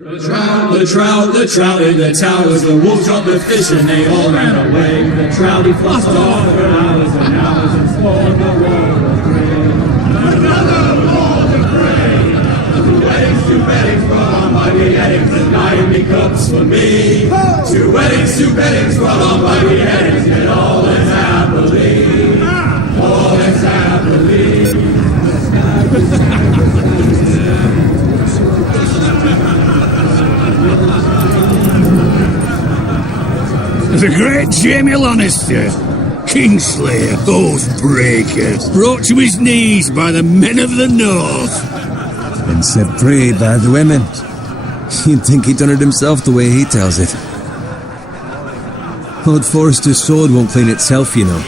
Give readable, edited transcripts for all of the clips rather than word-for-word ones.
The trout in the towers, the wolves dropped the fish and they all ran away. The trouty flossed off for hours and hours and spoiled the world of prey. Another world of prey. Two weddings brought on by beheadings and 90 cups for me. Two weddings brought on by beheadings and all is happily. All is happily. The great Jaime Lannister, Kingslayer, Oathbreaker, brought to his knees by the men of the North. And set prey by the women. You'd think he'd done it himself the way he tells it. Lord Forrester's sword won't clean itself, you know.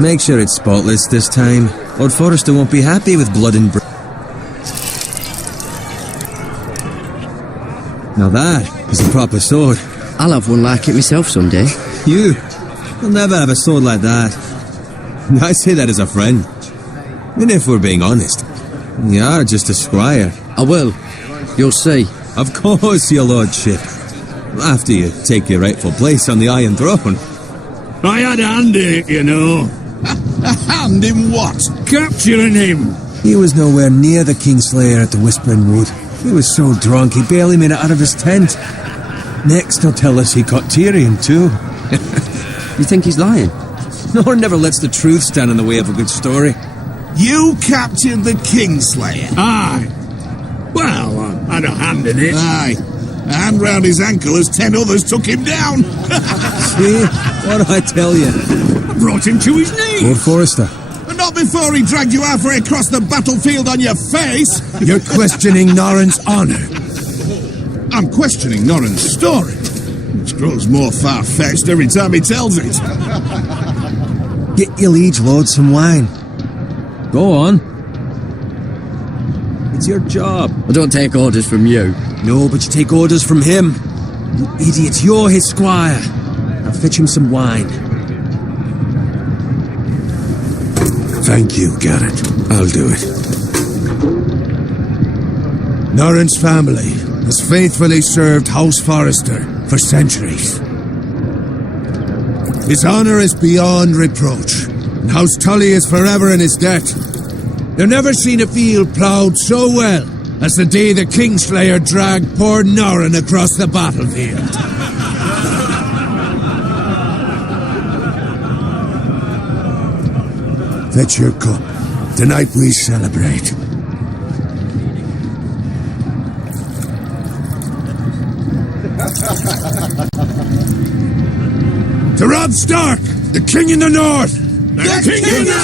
Make sure it's spotless this time. Lord Forrester won't be happy with blood and Now that is a proper sword. I'll have one like it myself someday. You'll never have a sword like that. I say that as a friend. And if we're being honest, you are just a squire. I will. You'll see. Of course, your lordship. After you take your rightful place on the Iron Throne. I had a hand in it, you know. A hand in what? Capturing him. He was nowhere near the Kingslayer at the Whispering Wood. He was so drunk he barely made it out of his tent. Next he'll tell us he caught Tyrion too. You think he's lying? Nor never lets the truth stand in the way of a good story. You captured the Kingslayer? Aye. Well, I had a hand in it. Aye. A hand round his ankle as 10 others took him down. See? What did I tell you? I brought him to his knees. Lord Forrester. But not before he dragged you halfway across the battlefield on your face. You're questioning Norrin's honor. I'm questioning Norrin's story, which grows more far-fetched every time he tells it. Get your liege lord some wine. Go on. It's your job. I don't take orders from you. No, but you take orders from him. You idiot, you're his squire. Now fetch him some wine. Thank you, Garrett. I'll do it. Norrin's family has faithfully served House Forrester for centuries. His honor is beyond reproach, and House Tully is forever in his debt. They've never seen a field ploughed so well as the day the Kingslayer dragged poor Norrin across the battlefield. Fetch your cup. Tonight we celebrate. To Robb Stark, the King in the North! The King in the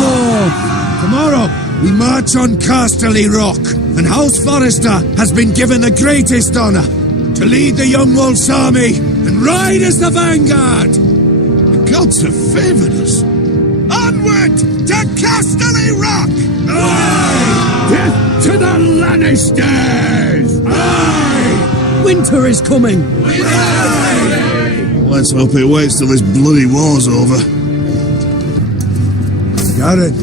North! Tomorrow, we march on Casterly Rock, and House Forrester has been given the greatest honour to lead the Young Wolf's army and ride as the vanguard! The gods have favoured us. Onward to Casterly Rock! Aye! Death to the Lannisters! Aye! Winter is coming! Let's hope it waits till this bloody war's over. Got it.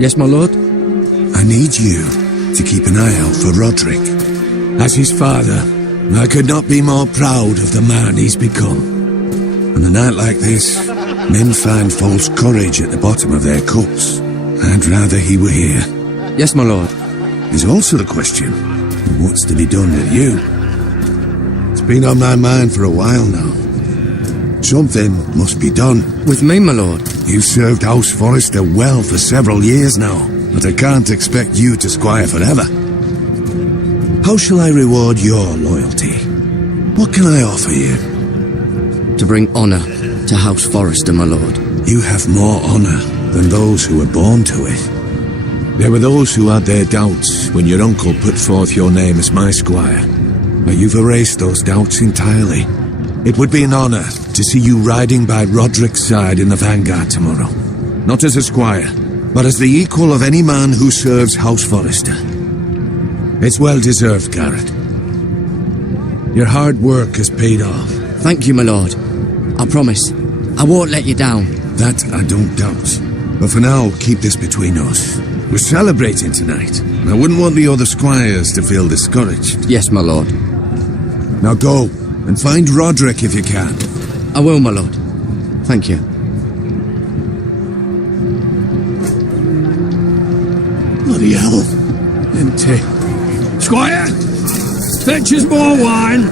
Yes, my lord? I need you to keep an eye out for Roderick. As his father, I could not be more proud of the man he's become. On a night like this, men find false courage at the bottom of their cups. I'd rather he were here. Yes, my lord. There's also the question of what's to be done with you. It's been on my mind for a while now. Something must be done. With me, my lord? You've served House Forrester well for several years now, but I can't expect you to squire forever. How shall I reward your loyalty? What can I offer you? To bring honour to House Forrester, my lord. You have more honour than those who were born to it. There were those who had their doubts when your uncle put forth your name as my squire, but you've erased those doubts entirely. It would be an honour to see you riding by Roderick's side in the vanguard tomorrow. Not as a squire, but as the equal of any man who serves House Forrester. It's well deserved, Garrett. Your hard work has paid off. Thank you, my lord. I promise. I won't let you down. That I don't doubt. But for now, keep this between us. We're celebrating tonight, and I wouldn't want the other squires to feel discouraged. Yes, my lord. Now go, and find Roderick if you can. I will, my lord. Thank you. Bloody hell. Empty. Squire! Fetch us more wine!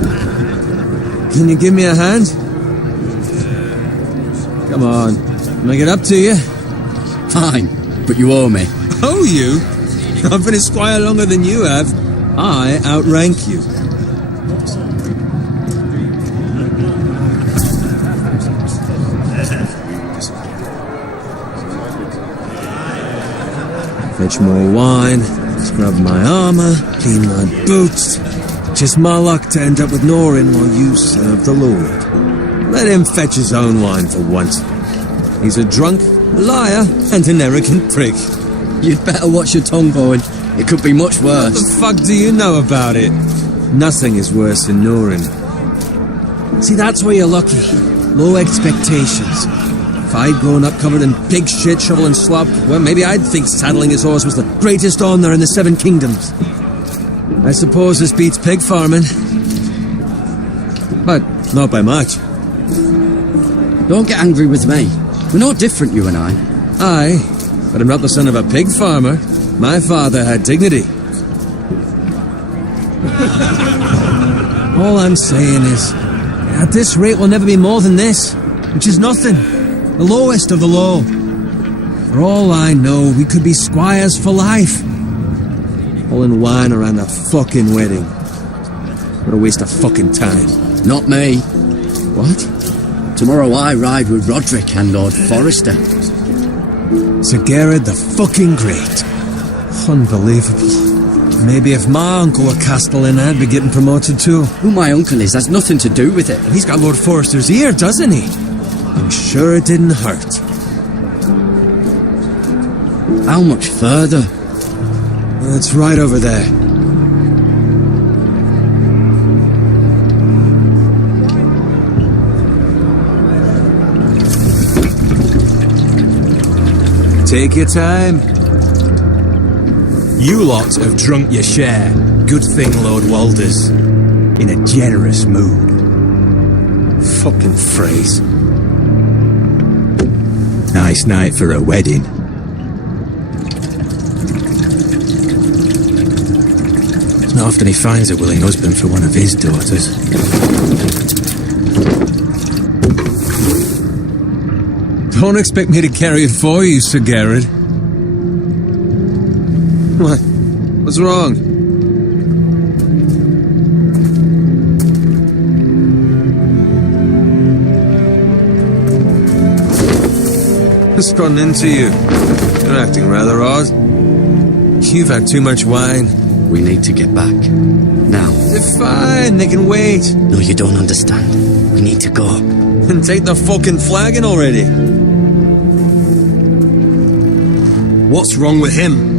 Can you give me a hand? Come on. Can I get up to you? Fine, but you owe me. Oh, you? I've been a squire longer than you have. I outrank you. Fetch more wine, scrub my armor, clean my boots. Just my luck to end up with Norin while you serve the Lord. Let him fetch his own wine for once. He's a drunk, a liar, and an arrogant prick. You'd better watch your tongue, Bowen. It could be much What worse. the fuck do you know about it? Nothing is worse than Norin. See, that's where you're lucky. Low expectations. If I'd grown up covered in pig shit, shovel and slop, well, maybe I'd think saddling his horse was the greatest honour in the Seven Kingdoms. I suppose this beats pig farming. But not by much. Don't get angry with me. We're no different, you and I. Aye, but I'm not the son of a pig farmer. My father had dignity. All I'm saying is, at this rate we'll never be more than this, which is nothing. The lowest of the low. For all I know, we could be squires for life. Pulling wine around a fucking wedding. What a waste of fucking time. Not me. What? Tomorrow I ride with Roderick and Lord Forrester. Sir Garrett the fucking Great. Unbelievable. Maybe if my uncle were Castellan, I'd be getting promoted too. Who my uncle is has nothing to do with it. He's got Lord Forrester's ear, doesn't he? I'm sure it didn't hurt. How much further? It's right over there. Take your time. You lot have drunk your share. Good thing Lord Walder's in a generous mood. Fucking phrase. Nice night for a wedding. It's not often he finds a willing husband for one of his daughters. Don't expect me to carry it for you, Sir Garrett. What? What's wrong? What's run into you? You're acting rather odd. You've had too much wine. We need to get back. Now. They're fine, they can wait. No, you don't understand. We need to go. And take the fucking flagon already. What's wrong with him?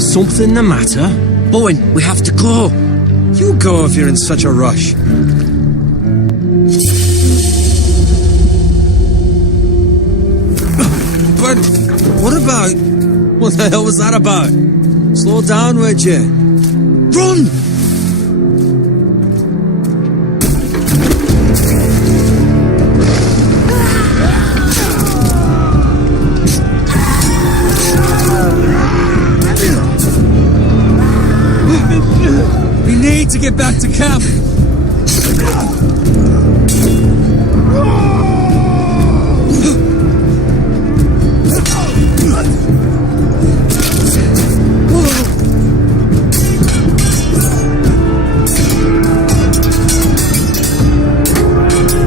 Something the matter? Bowen, we have to go. You go if you're in such a rush. But what about... What the hell was that about? Slow down, would you? Run! We need to get back to camp.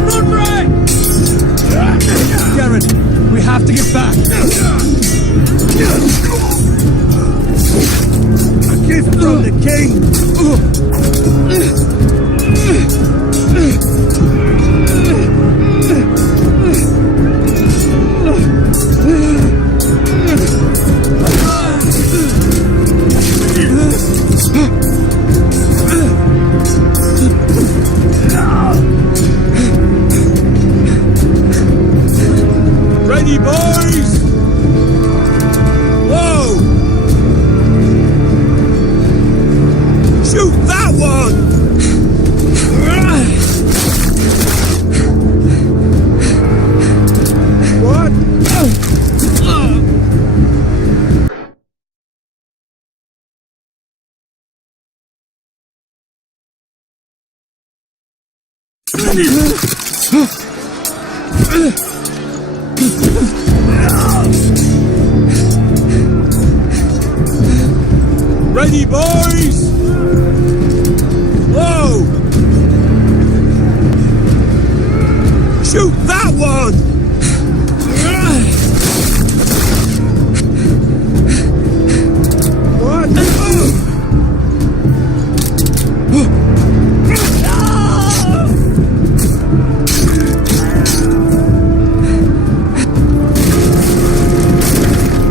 Run, Ray! Garrett, we have to get back. A gift from the king. Ready, boys? Whoa! Shoot that one! What?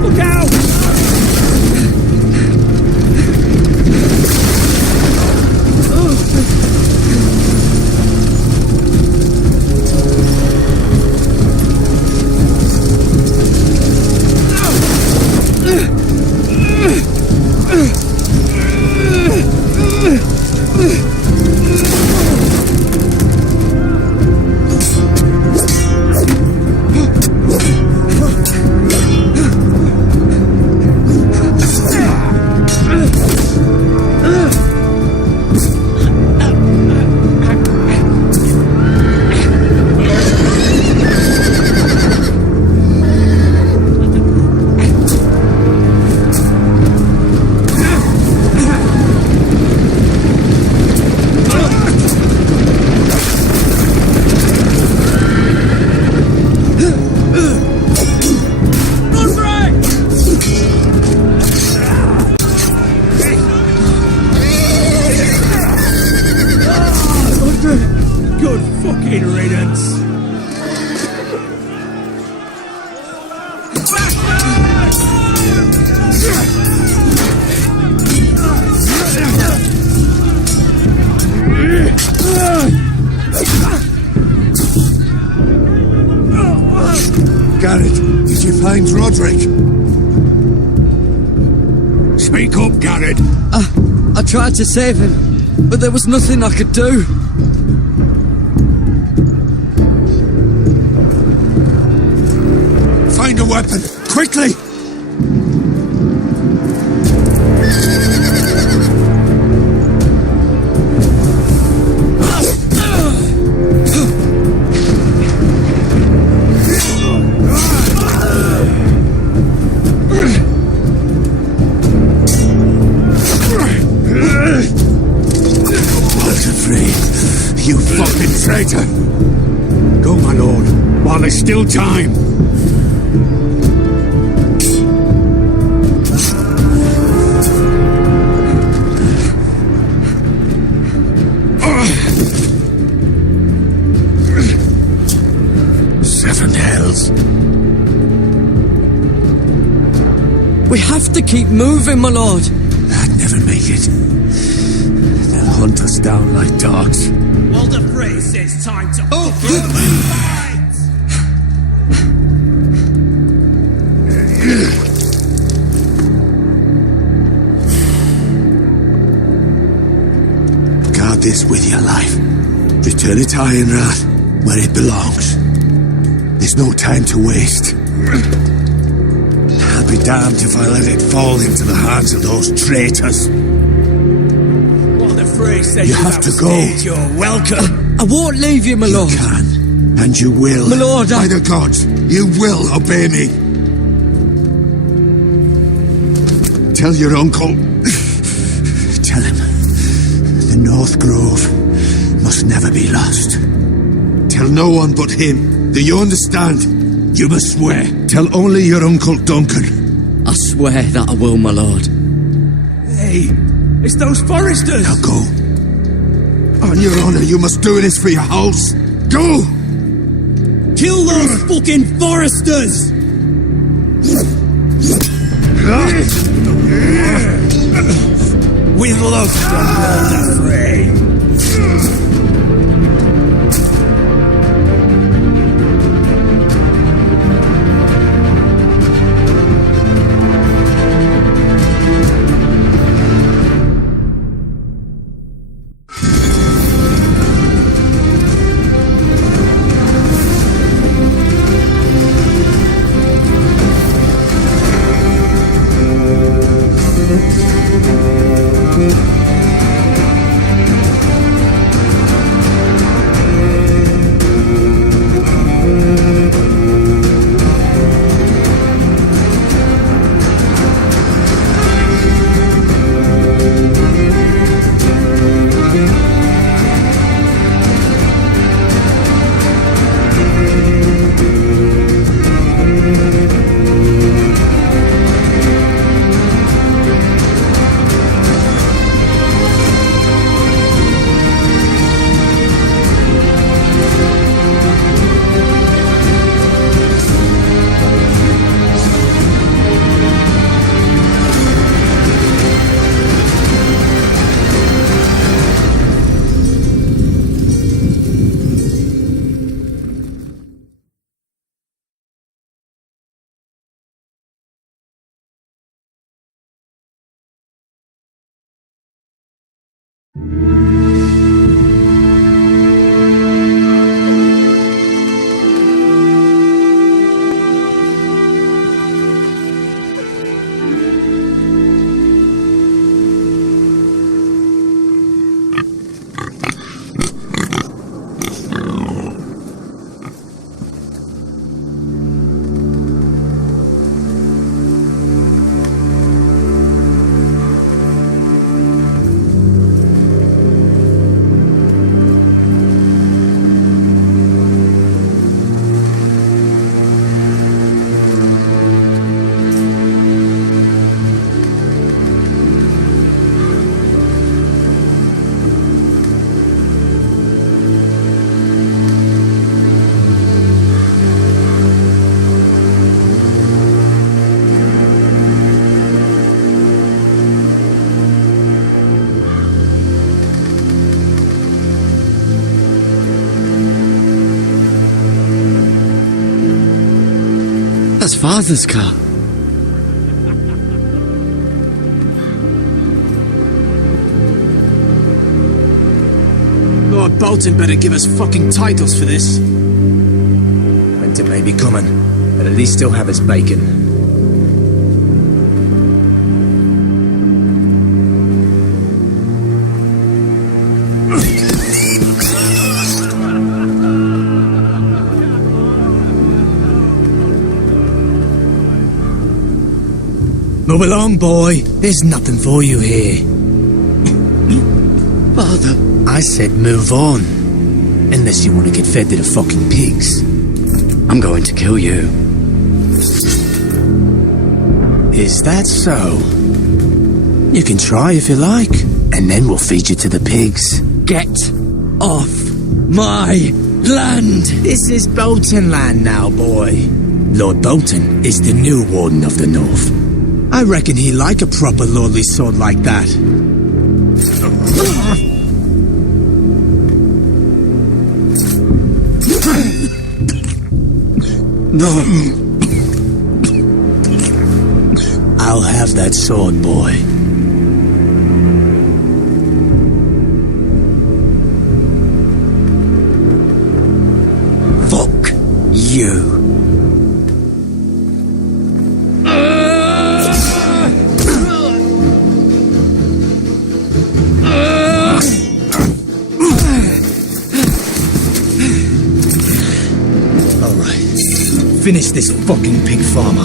Look out! Good fucking riddance. Garrett, did you find Roderick? Speak up, Garrett. I tried to save him, but there was nothing I could do. Find a weapon, quickly! You fucking traitor! Go, my lord, while there's still time. Seven hells. We have to keep moving, my lord. I'd never make it. They'll hunt us down like dogs. Walder Frey says time to fight! Guard this with your life. Return it to Ironrath, where it belongs. There's no time to waste. I'll be damned if I let it fall into the hands of those traitors. Walder Frey says You have to go. You're welcome. I won't leave you, my You lord. can, and you will. My lord, By the gods, you will obey me. Tell your uncle. Tell him the North Grove must never be lost. Tell no one but him. Do you understand? You must swear. Tell only your Uncle Duncan. I swear that I will, my lord. Hey, it's those foresters. Now go. On your honor, you must do this for your house. Go! Kill those fucking foresters! With love from Walder Frey. That's Father's car. Lord Bolton better give us fucking titles for this. Winter may be coming, but at least still have his bacon. Move along, boy. There's nothing for you here. Father. I said move on. Unless you want to get fed to the fucking pigs. I'm going to kill you. Is that so? You can try if you like, and then we'll feed you to the pigs. Get off my land! This is Bolton land now, boy. Lord Bolton is the new Warden of the North. I reckon he'd like a proper lordly sword like that. No. I'll have that sword, boy. Fuck you. Finish this fucking pig farmer.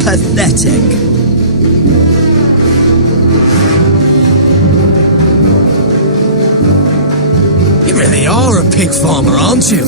Pathetic. You really are a pig farmer, aren't you?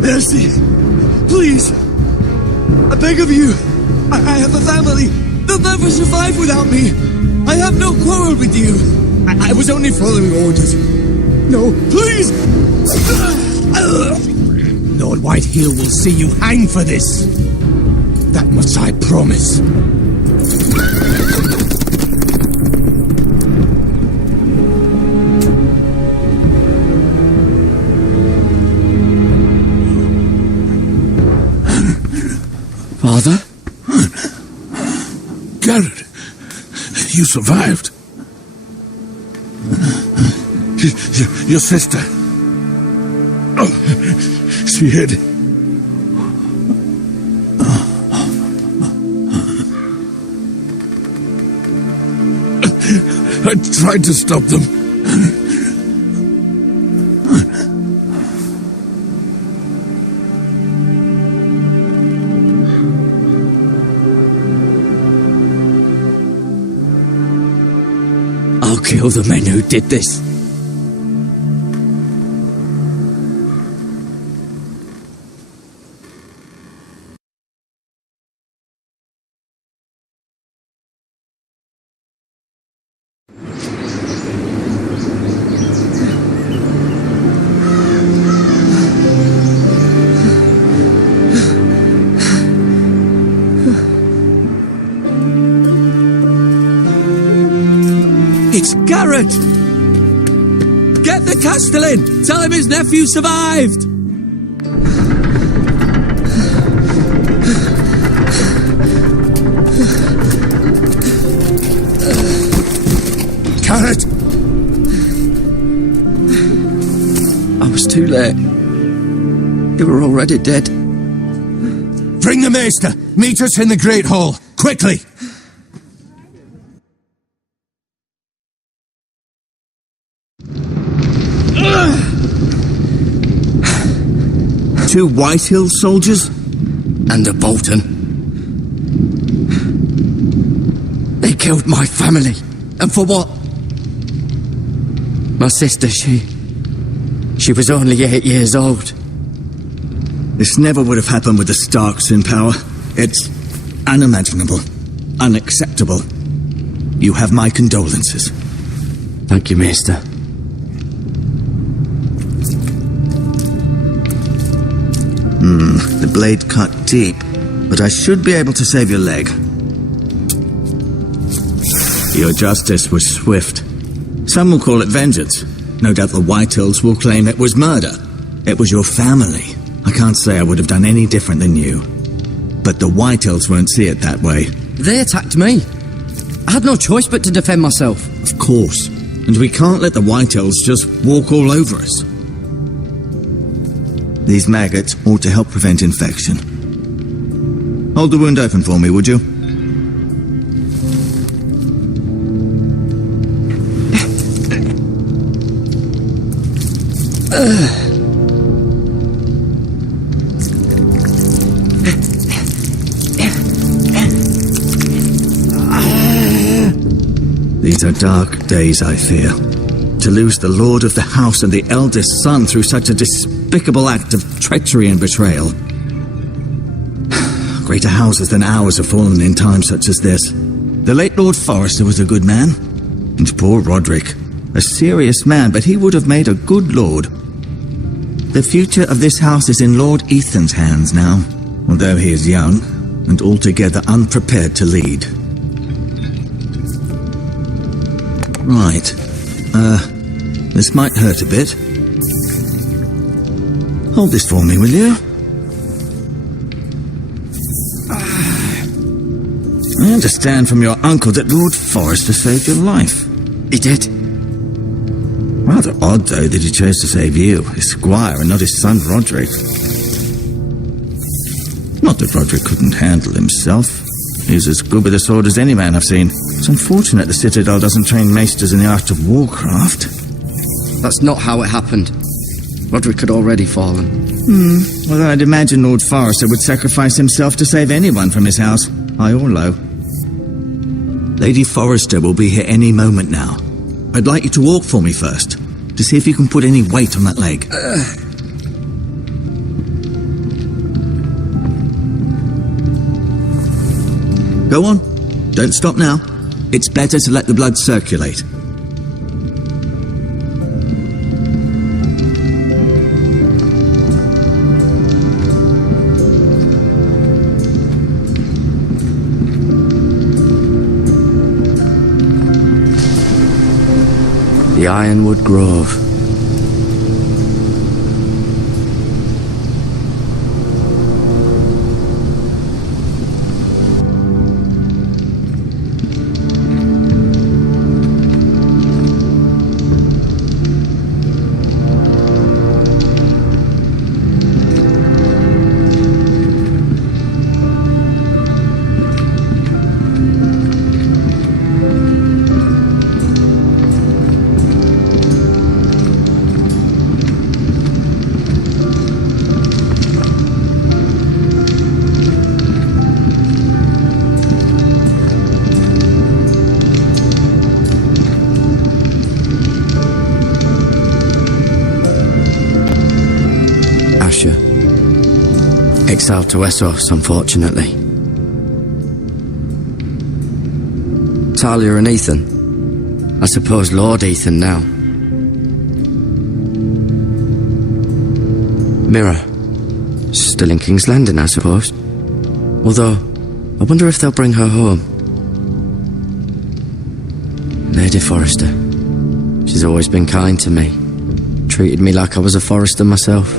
Mercy! Please! I beg of you! I have a family! They'll never survive without me! I have no quarrel with you! I was only following orders. No, please! Lord Whitehill will see you hang for this. That much I promise. Father? Garrett, you survived. Your sister. Oh, she hid. I tried to stop them. kill the men who did this. It's Garrett! Get the Castellan! Tell him his nephew survived! Garrett! I was too late. You were already dead. Bring the Maester! Meet us in the Great Hall! Quickly! Two Whitehill soldiers? And a Bolton. They killed my family. And for what? My sister, she was only 8 years old. This never would have happened with the Starks in power. It's unimaginable. Unacceptable. You have my condolences. Thank you, Maester. The blade cut deep, but I should be able to save your leg. Your justice was swift. Some will call it vengeance. No doubt the Whitehills will claim it was murder. It was your family. I can't say I would have done any different than you. But the Whitehills won't see it that way. They attacked me. I had no choice but to defend myself. Of course. And we can't let the Whitehills just walk all over us. These maggots ought to help prevent infection. Hold the wound open for me, would you? These are dark days, I fear. To lose the lord of the house and the eldest son through such a despicable act of treachery and betrayal. Greater houses than ours have fallen in times such as this. The late Lord Forrester was a good man. And poor Roderick. A serious man, but he would have made a good lord. The future of this house is in Lord Ethan's hands now, although he is young and altogether unprepared to lead. Right. This might hurt a bit. Hold this for me, will you? I understand from your uncle that Lord Forrester saved your life. He did. Rather odd, though, that he chose to save you, his squire, and not his son Roderick. Not that Roderick couldn't handle himself. He's as good with a sword as any man I've seen. It's unfortunate the Citadel doesn't train maesters in the art of warcraft. That's not how it happened. Roderick had already fallen. Well, I'd imagine Lord Forrester would sacrifice himself to save anyone from his house, high or low. Lady Forrester will be here any moment now. I'd like you to walk for me first, to see if you can put any weight on that leg. Go on. Don't stop now. It's better to let the blood circulate. The Ironwood Grove. exiled to Essos, unfortunately. Talia and Ethan. I suppose Lord Ethan now. Mira. Still in King's Landing, I suppose. Although, I wonder if they'll bring her home. Lady Forrester. She's always been kind to me. Treated me like I was a Forrester myself.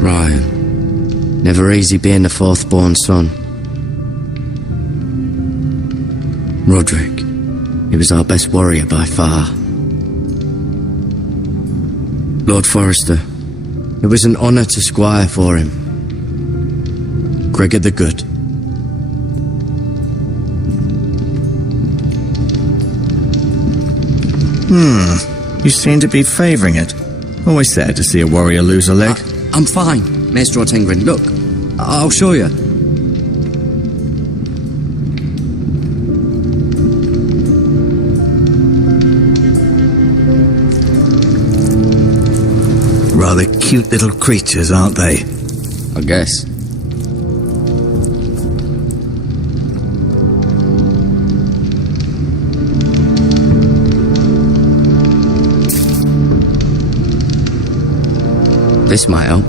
Ryan. Never easy being the fourth-born son. Roderick. He was our best warrior by far. Lord Forrester. It was an honour to squire for him. Gregor the Good. You seem to be favouring it. Always sad to see a warrior lose a leg. I'm fine, Maestro Tengrin. Look, I'll show you. Rather cute little creatures, aren't they? I guess. This might help.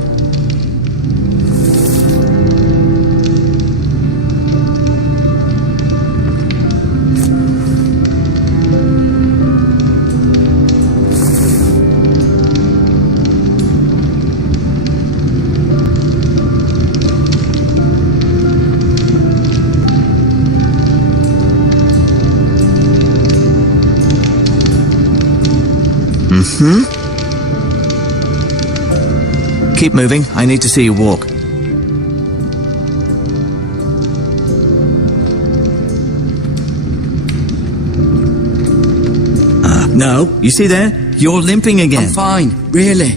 Keep moving. I need to see you walk. No, you see there? You're limping again. I'm fine, really.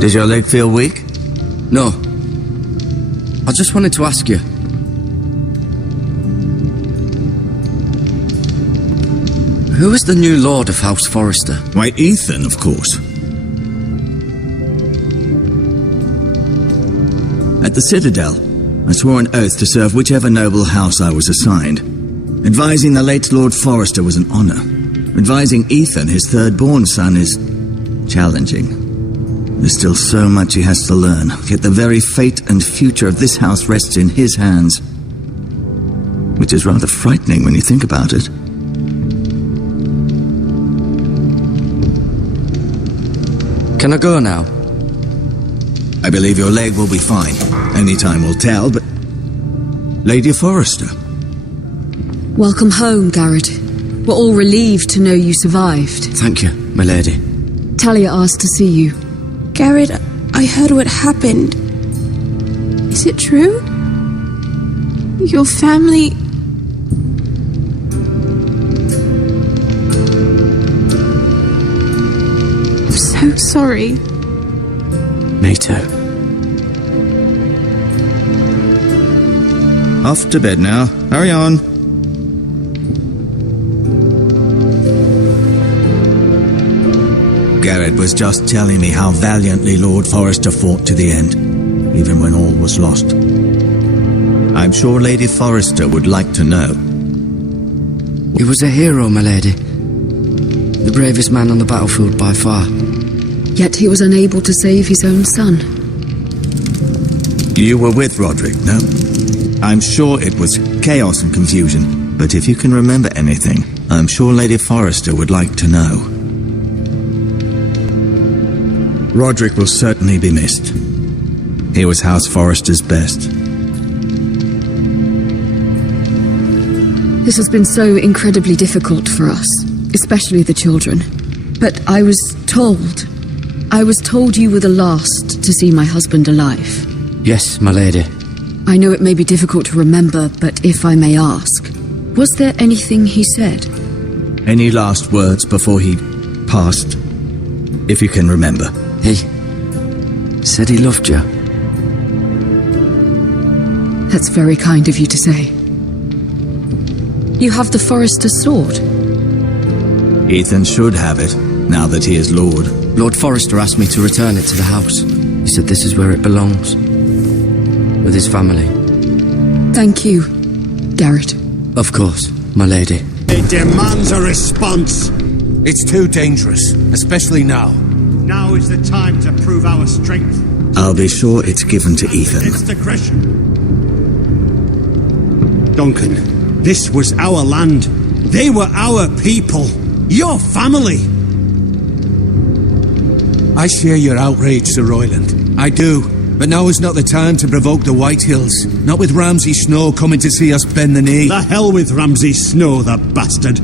Does your leg feel weak? No. I just wanted to ask you. Who is the new Lord of House Forrester? Why, Ethan, of course. At the Citadel, I swore an oath to serve whichever noble house I was assigned. Advising the late Lord Forrester was an honor. Advising Ethan, his third-born son, is challenging. There's still so much he has to learn, yet the very fate and future of this house rests in his hands. Which is rather frightening when you think about it. Can I go now? I believe your leg will be fine. Only time will tell, but... Lady Forrester. Welcome home, Garrett. We're all relieved to know you survived. Thank you, my lady. Talia asked to see you. Garrett, I heard what happened. Is it true? Your family... I'm so sorry. Me too. Off to bed now. Hurry on. Garrett was just telling me how valiantly Lord Forrester fought to the end, even when all was lost. I'm sure Lady Forrester would like to know. He was a hero, my lady. The bravest man on the battlefield by far. Yet he was unable to save his own son. You were with Roderick, no? I'm sure it was chaos and confusion, but if you can remember anything, I'm sure Lady Forrester would like to know. Roderick will certainly be missed. He was House Forrester's best. This has been so incredibly difficult for us, especially the children. But I was told you were the last to see my husband alive. Yes, my lady. I know it may be difficult to remember, but if I may ask, was there anything he said? Any last words before he passed, if you can remember? He said he loved you. That's very kind of you to say. You have the Forester's sword. Ethan should have it, now that he is Lord. Lord Forrester asked me to return it to the house. He said this is where it belongs. With his family. Thank you, Garrett. Of course, my lady. It demands a response. It's too dangerous, especially now. Now is the time to prove our strength. I'll be sure it's given to Ethan. It's aggression. Duncan, this was our land. They were our people. Your family. I share your outrage, Sir Royland. I do. But now is not the time to provoke the Whitehills. Not with Ramsay Snow coming to see us bend the knee. The hell with Ramsay Snow, the bastard.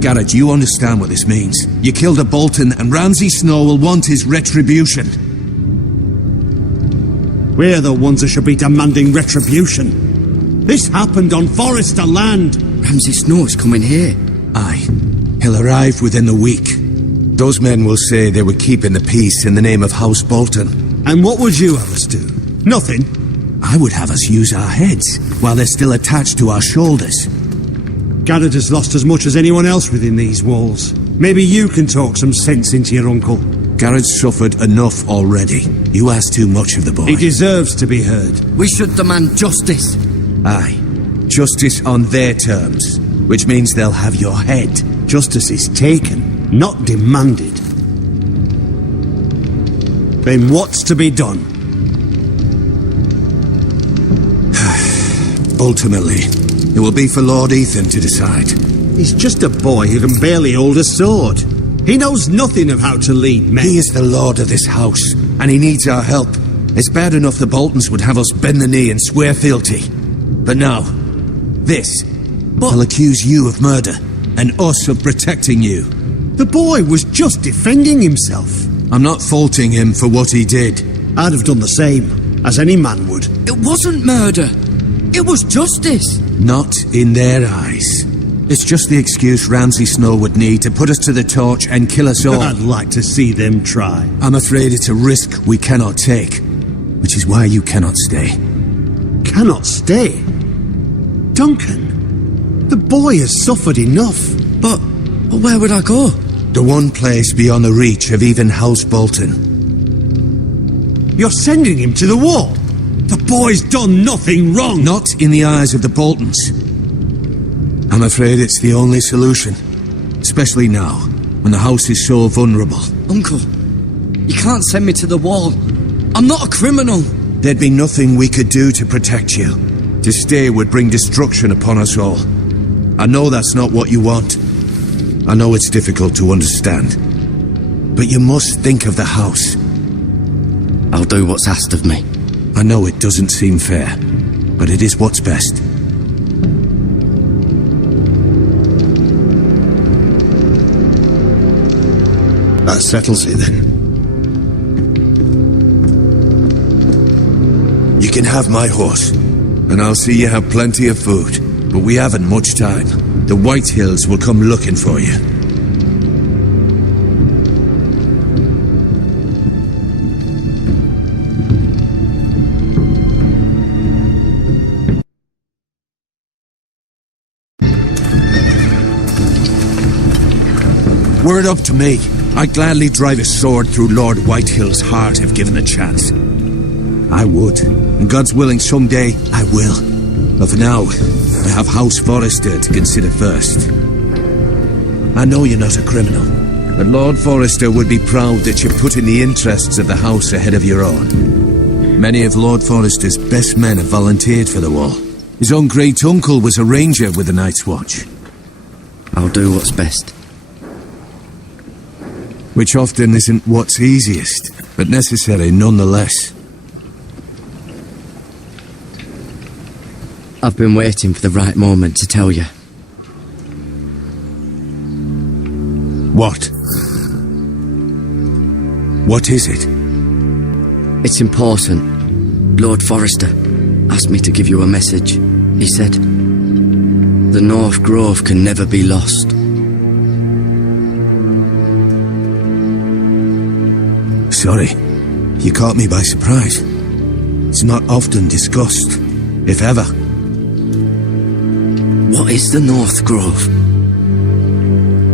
Garrett, you understand what this means. You killed a Bolton, and Ramsay Snow will want his retribution. We're the ones that should be demanding retribution. This happened on Forester land. Ramsay Snow is coming here. Aye. He'll arrive within the week. Those men will say they were keeping the peace in the name of House Bolton. And what would you have us do? Nothing. I would have us use our heads, while they're still attached to our shoulders. Garrett has lost as much as anyone else within these walls. Maybe you can talk some sense into your uncle. Garrett's suffered enough already. You ask too much of the boy. He deserves to be heard. We should demand justice. Aye. Justice on their terms, which means they'll have your head. Justice is taken, not demanded. Then what's to be done? Ultimately, it will be for Lord Ethan to decide. He's just a boy who can barely hold a sword. He knows nothing of how to lead men. He is the lord of this house, and he needs our help. It's bad enough the Boltons would have us bend the knee and swear fealty. But now, this will accuse you of murder, and us of protecting you. The boy was just defending himself. I'm not faulting him for what he did. I'd have done the same, as any man would. It wasn't murder. It was justice. Not in their eyes. It's just the excuse Ramsay Snow would need to put us to the torch and kill us all. I'd like to see them try. I'm afraid it's a risk we cannot take, which is why you cannot stay. Cannot stay? Duncan, the boy has suffered enough. But where would I go? The one place beyond the reach of even House Bolton. You're sending him to the wall? The boy's done nothing wrong! Not in the eyes of the Boltons. I'm afraid it's the only solution. Especially now, when the house is so vulnerable. Uncle, you can't send me to the wall. I'm not a criminal. There'd be nothing we could do to protect you. To stay would bring destruction upon us all. I know that's not what you want. I know it's difficult to understand. But you must think of the house. I'll do what's asked of me. I know it doesn't seem fair, but it is what's best. That settles it then. You can have my horse, and I'll see you have plenty of food. But we haven't much time. The Whitehills will come looking for you. Were it up to me, I'd gladly drive a sword through Lord Whitehill's heart if given the chance. I would, and God's willing someday I will. But for now, I have House Forester to consider first. I know you're not a criminal, but Lord Forester would be proud that you're putting the interests of the house ahead of your own. Many of Lord Forester's best men have volunteered for the wall. His own great-uncle was a ranger with the Night's Watch. I'll do what's best. Which often isn't what's easiest, but necessary nonetheless. I've been waiting for the right moment to tell you. What? What is it? It's important. Lord Forrester asked me to give you a message. He said, the North Grove can never be lost. Sorry, you caught me by surprise. It's not often discussed, if ever. What is the North Grove?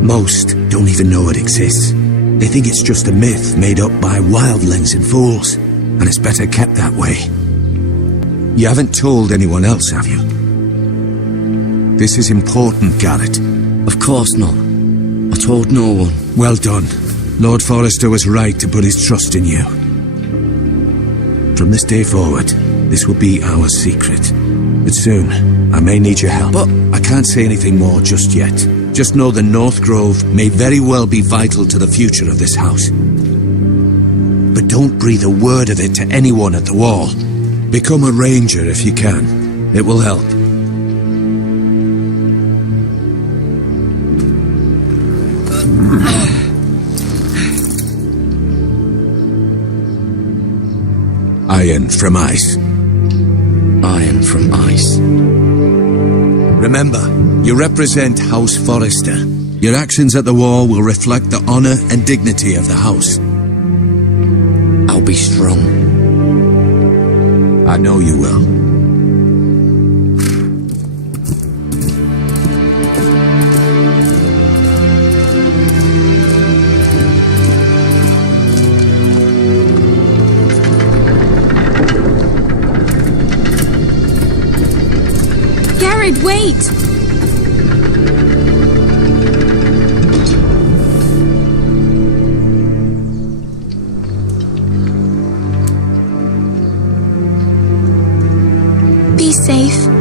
Most don't even know it exists. They think it's just a myth made up by wildlings and fools, and it's better kept that way. You haven't told anyone else, have you? This is important, Garrett. Of course not. I told no one. Well done. Lord Forrester was right to put his trust in you. From this day forward, this will be our secret. But soon, I may need your help. But I can't say anything more just yet. Just know the North Grove may very well be vital to the future of this house. But don't breathe a word of it to anyone at the wall. Become a ranger if you can. It will help. Iron from ice. Iron from ice. Remember, you represent House Forrester. Your actions at the war will reflect the honor and dignity of the house. I'll be strong. I know you will. Garrett, wait! Be safe.